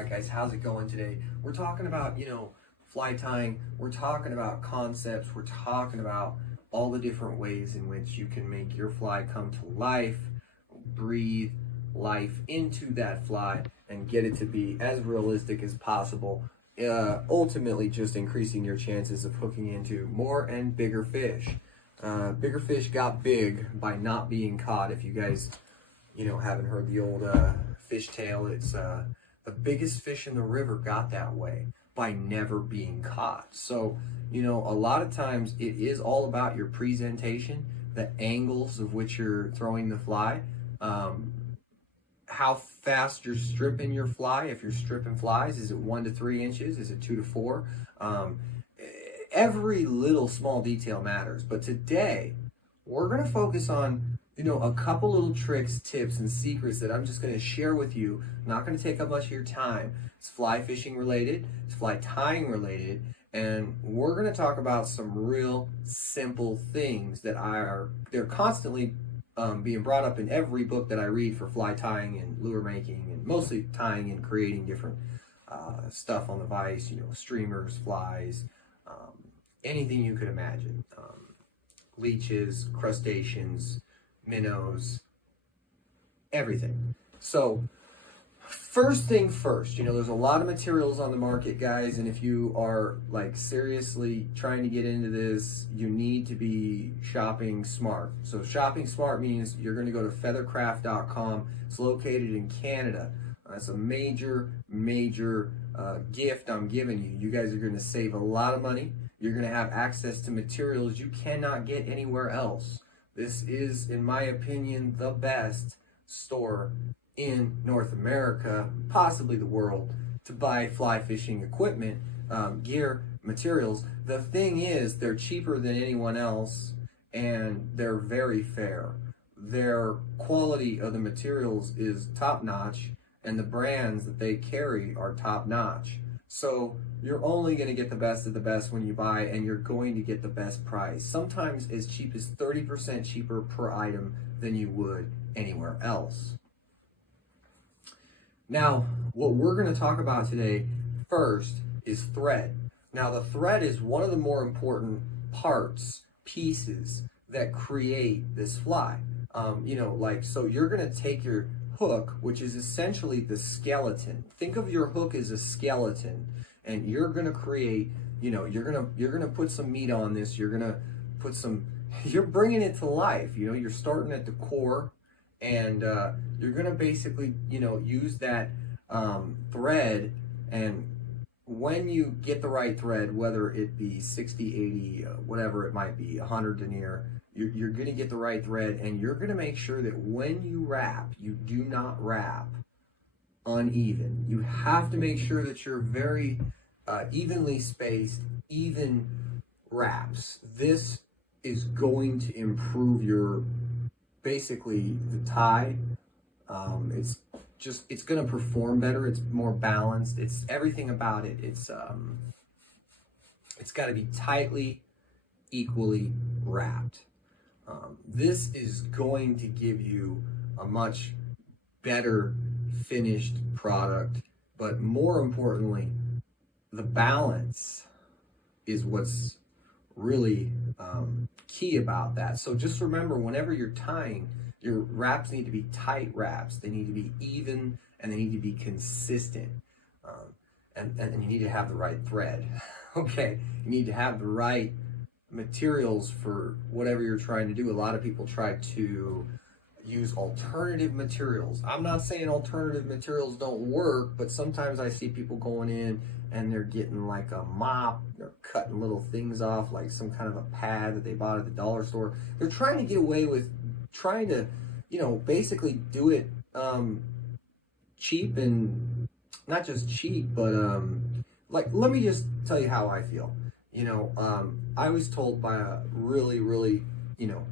All right, guys, how's it going today? We're talking about, fly tying. We're talking about concepts. We're talking about all the different ways in which you can make your fly come to life, breathe life into that fly, and get it to be as realistic as possible. Ultimately, just increasing your chances of hooking into more and bigger fish. Bigger fish got big by not being caught. If you guys, haven't heard the old fish tale, it's the biggest fish in the river got that way by never being caught. So, a lot of times it is all about your presentation, the angles of which you're throwing the fly, how fast you're stripping your fly. If you're stripping flies, is it 1 to 3 inches? Is it 2 to 4? Every little small detail matters. But today, we're going to focus on a couple little tricks, tips, and secrets that I'm just going to share with you. I'm not going to take up much of your time. It's fly fishing related, it's fly tying related, and we're going to talk about some real simple things that they're constantly being brought up in every book that I read for fly tying and lure making, and mostly tying and creating different stuff on the vise, streamers, flies, anything you could imagine. Leeches, crustaceans, minnows, everything. So first thing first, there's a lot of materials on the market, guys, and if you are seriously trying to get into this, you need to be shopping smart. So shopping smart means you're going to go to feathercraft.com. It's located in Canada. That's a major gift I'm giving you. You guys are going to save a lot of money. You're going to have access to materials you cannot get anywhere else. This is, in my opinion, the best store in North America, possibly the world, to buy fly fishing equipment, gear, materials. The thing is, they're cheaper than anyone else, and they're very fair. Their quality of the materials is top-notch, and the brands that they carry are top-notch. So you're only going to get the best of the best when you buy, and you're going to get the best price. Sometimes as cheap as 30% cheaper per item than you would anywhere else. Now, what we're going to talk about today first is thread. Now, the thread is one of the more important pieces that create this fly. So you're going to take your hook, which is essentially the skeleton. Think of your hook as a skeleton, and you're going to create, you're going to put some meat on this. You're going to put you're bringing it to life. You're starting at the core, and you're going to basically, use that thread. And when you get the right thread, whether it be 60, 80, whatever it might be, 100 denier, you're going to get the right thread, and you're going to make sure that when you wrap, you do not wrap uneven. You have to make sure that you're very evenly spaced, even wraps. This is going to improve basically the tie. It's going to perform better. It's more balanced. It's everything about it. It's got to be tightly, equally wrapped. This is going to give you a much better finished product, but more importantly, the balance is what's really key about that. So just remember, whenever you're tying, your wraps need to be tight wraps. They need to be even, and they need to be consistent. And you need to have the right thread. Okay, you need to have the right materials for whatever you're trying to do. A lot of people try to use alternative materials. I'm not saying alternative materials don't work, but sometimes I see people going in and they're getting like a mop, they're cutting little things off, like some kind of a pad that they bought at the dollar store. They're trying to get away with trying to, basically do it cheap, and not just cheap, but let me just tell you how I feel. I was told by a really,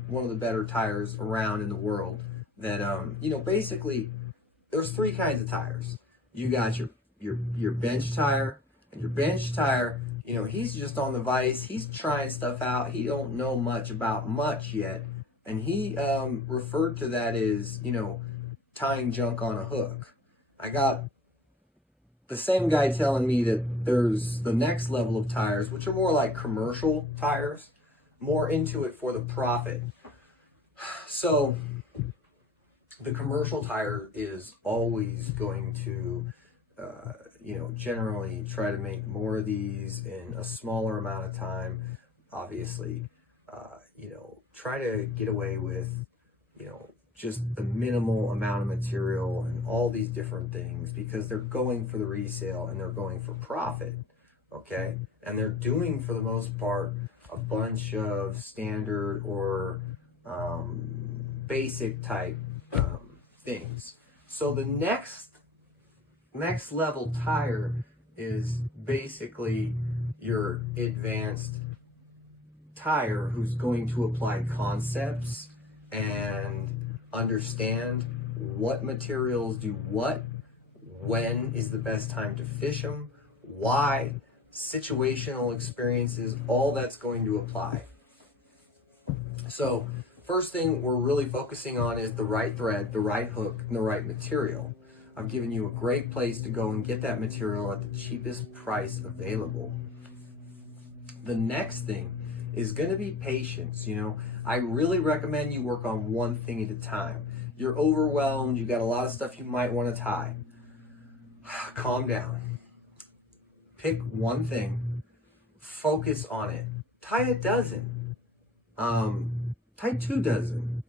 one of the better tires around in the world that, basically there's 3 kinds of tires. You got your bench tire, and your bench tire, he's just on the vise. He's trying stuff out. He don't know much about much yet. And he referred to that as, tying junk on a hook. I got the same guy telling me that there's the next level of tires, which are more like commercial tires, more into it for the profit. So the commercial tire is always going to, generally try to make more of these in a smaller amount of time. Obviously, try to get away with, just the minimal amount of material and all these different things, because they're going for the resale and they're going for profit. Okay. And they're doing, for the most part, a bunch of standard or basic type things. So the next level tire is basically your advanced tire, who's going to apply concepts and understand what materials do what, when is the best time to fish them, why, situational experiences, all that's going to apply. So first thing we're really focusing on is the right thread, the right hook, and the right material. I've given you a great place to go and get that material at the cheapest price available. The next thing is going to be patience. I really recommend you work on one thing at a time. You're overwhelmed, you got a lot of stuff you might want to tie. Calm down. Pick one thing, focus on it. Tie a dozen. Tie 2 dozen.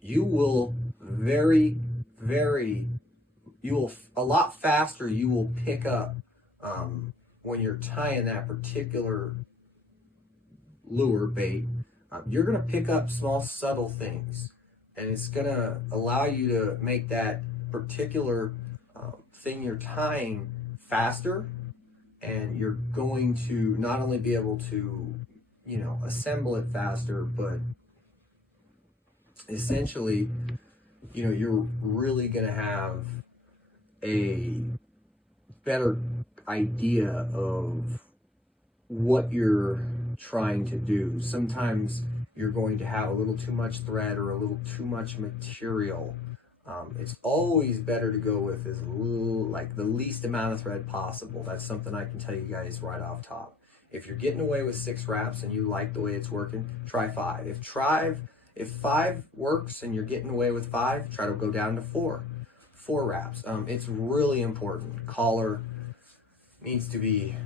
You will a lot faster you will pick up when you're tying that particular lure bait. You're going to pick up small subtle things, and it's going to allow you to make that particular thing you're tying faster, and you're going to not only be able to assemble it faster, but essentially you're really going to have a better idea of what you're trying to do. Sometimes you're going to have a little too much thread or a little too much material. It's always better to go with the least amount of thread possible. That's something I can tell you guys right off top. If you're getting away with 6 wraps and you like the way it's working, try 5. If 5 works and you're getting away with 5, try to go down to 4 wraps. It's really important. Collar needs to be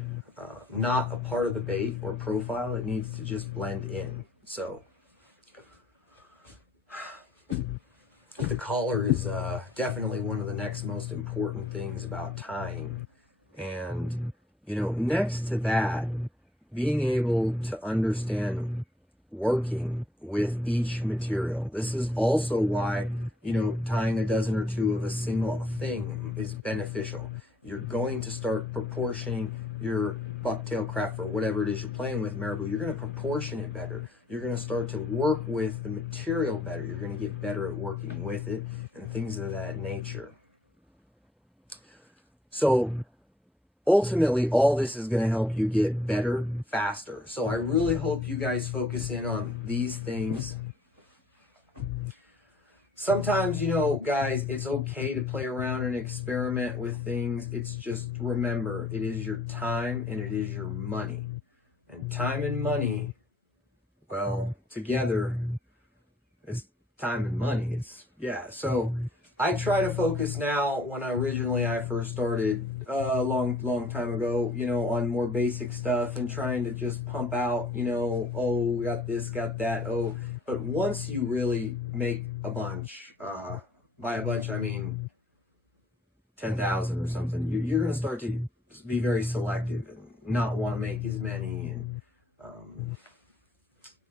not a part of the bait or profile. It needs to just blend in. So the collar is definitely one of the next most important things about tying. And next to that, being able to understand working with each material. This is also why tying a dozen or 2 of a single thing is beneficial. You're going to start proportioning your bucktail craft, or whatever it is you're playing with, marabou. You're going to proportion it better. You're going to start to work with the material better. You're going to get better at working with it and things of that nature. So ultimately, all this is going to help you get better, faster. So I really hope you guys focus in on these things. Sometimes, guys, it's okay to play around and experiment with things. It's just, remember, it is your time and it is your money. And time and money, well, together, it's time and money. So I try to focus now, when I first started a long time ago, on more basic stuff and trying to just pump out, oh, got this, got that, oh. But once you really make a bunch, by a bunch I mean 10,000 or something, you're going to start to be very selective and not want to make as many. And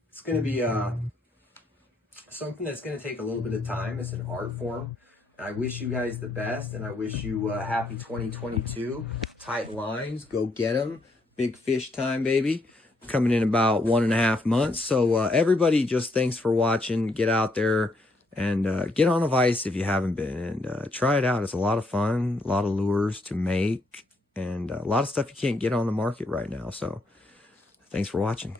it's going to be something that's going to take a little bit of time. It's an art form. I wish you guys the best, and I wish you happy 2022. Tight lines, go get them. Big fish time, baby. Coming in about 1.5 months. So everybody, just thanks for watching. Get out there and get on a vise if you haven't been, and try it out. It's a lot of fun, a lot of lures to make, and a lot of stuff you can't get on the market right now. So thanks for watching.